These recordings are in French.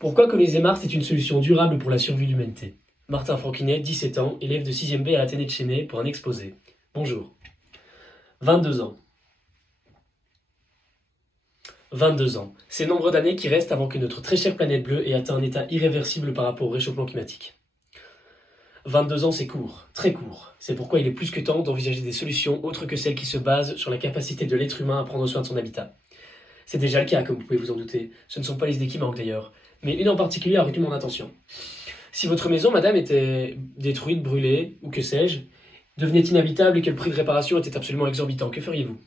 Pourquoi coloniser Mars est une solution durable pour la survie de l'humanité? Martin Franquinet, 17 ans, élève de 6e B à l'Athénée de Chennai pour un exposé. Bonjour. 22 ans. 22 ans. C'est le nombre d'années qui restent avant que notre très chère planète bleue ait atteint un état irréversible par rapport au réchauffement climatique. 22 ans, c'est court, très court. C'est pourquoi il est plus que temps d'envisager des solutions autres que celles qui se basent sur la capacité de l'être humain à prendre soin de son habitat. C'est déjà le cas, comme vous pouvez vous en douter. Ce ne sont pas les idées qui manquent d'ailleurs, mais une en particulier a retenu mon attention. Si votre maison, madame, était détruite, brûlée, ou que sais-je, devenait inhabitable et que le prix de réparation était absolument exorbitant, que feriez-vous?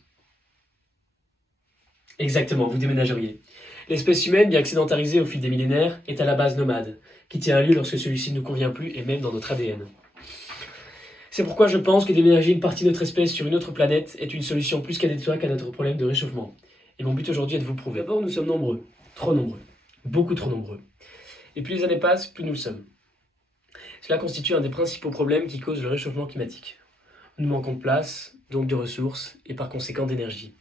Exactement, vous déménageriez. L'espèce humaine, bien que sédentarisée au fil des millénaires, est à la base nomade, qui tient un lieu lorsque celui-ci ne nous convient plus et même dans notre ADN. C'est pourquoi je pense que déménager une partie de notre espèce sur une autre planète est une solution plus qu'adéquate à notre problème de réchauffement. Et mon but aujourd'hui est de vous prouver. D'abord, nous sommes nombreux, trop nombreux, beaucoup trop nombreux. Et plus les années passent, plus nous le sommes. Cela constitue un des principaux problèmes qui causent le réchauffement climatique. Nous manquons de place, donc de ressources, et par conséquent d'énergie.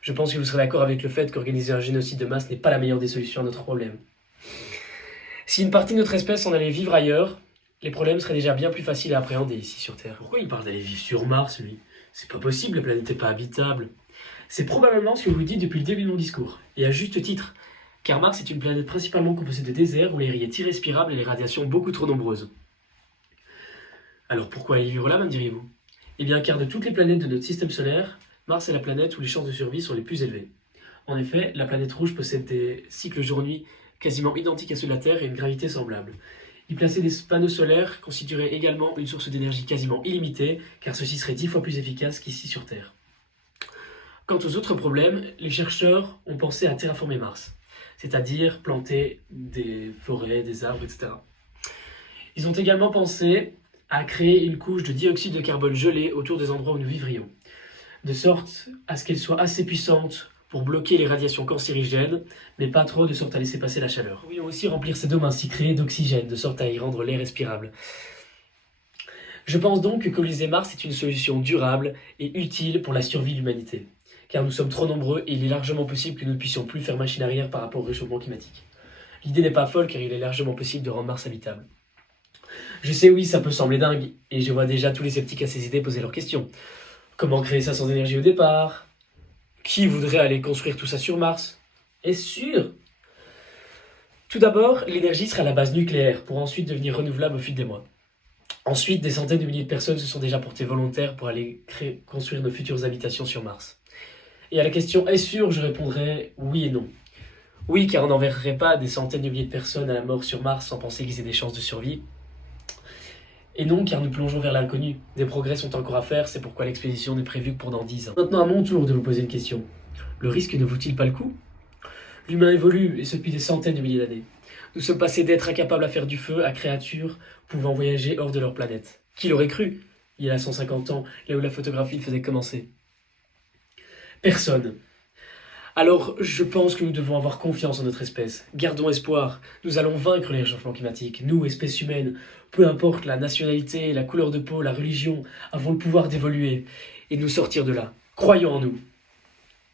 Je pense que vous serez d'accord avec le fait qu'organiser un génocide de masse n'est pas la meilleure des solutions à notre problème. Si une partie de notre espèce s'en allait vivre ailleurs, les problèmes seraient déjà bien plus faciles à appréhender ici sur Terre. Pourquoi il parle d'aller vivre sur Mars, lui? C'est pas possible, la planète n'est pas habitable. C'est probablement ce que vous dites depuis le début de mon discours, et à juste titre, car Mars est une planète principalement composée de déserts où l'air y est irrespirable et les radiations beaucoup trop nombreuses. Alors pourquoi y vivre là, me diriez-vous? Eh bien car de toutes les planètes de notre système solaire, Mars est la planète où les chances de survie sont les plus élevées. En effet, la planète rouge possède des cycles jour-nuit quasiment identiques à ceux de la Terre et une gravité semblable. Y placer des panneaux solaires constituerait également une source d'énergie quasiment illimitée, car ceci serait 10 fois plus efficace qu'ici sur Terre. Quant aux autres problèmes, les chercheurs ont pensé à terraformer Mars, c'est-à-dire planter des forêts, des arbres, etc. Ils ont également pensé à créer une couche de dioxyde de carbone gelée autour des endroits où nous vivrions, de sorte à ce qu'elle soit assez puissante pour bloquer les radiations cancérigènes, mais pas trop de sorte à laisser passer la chaleur. Nous pourrions aussi remplir ces dômes ainsi créés d'oxygène, de sorte à y rendre l'air respirable. Je pense donc que coloniser Mars est une solution durable et utile pour la survie de l'humanité, car nous sommes trop nombreux et il est largement possible que nous ne puissions plus faire machine arrière par rapport au réchauffement climatique. L'idée n'est pas folle car il est largement possible de rendre Mars habitable. Je sais, oui, ça peut sembler dingue, et je vois déjà tous les sceptiques à ces idées poser leurs questions. Comment créer ça sans énergie au départ? Qui voudrait aller construire tout ça sur Mars? Est-ce sûr? Tout d'abord, l'énergie sera à la base nucléaire, pour ensuite devenir renouvelable au fil des mois. Ensuite, des centaines de milliers de personnes se sont déjà portées volontaires pour aller construire nos futures habitations sur Mars. Et à la question « est-ce sûr ?», je répondrai oui et non. Oui, car on n'enverrait pas des centaines de milliers de personnes à la mort sur Mars sans penser qu'ils aient des chances de survie. Et non, car nous plongeons vers l'inconnu. Des progrès sont encore à faire, c'est pourquoi l'expédition n'est prévue que pour dans 10 ans. Maintenant à mon tour de vous poser une question. Le risque ne vaut-il pas le coup? L'humain évolue, et ce depuis des centaines de milliers d'années. Nous sommes passés d'être incapables à faire du feu à créatures pouvant voyager hors de leur planète. Qui l'aurait cru, il y a 150 ans, là où la photographie faisait commencer? Personne. Alors, je pense que nous devons avoir confiance en notre espèce. Gardons espoir. Nous allons vaincre les réchauffements climatiques. Nous, espèce humaine, peu importe la nationalité, la couleur de peau, la religion, avons le pouvoir d'évoluer et de nous sortir de là. Croyons en nous.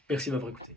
Merci de m'avoir écouté.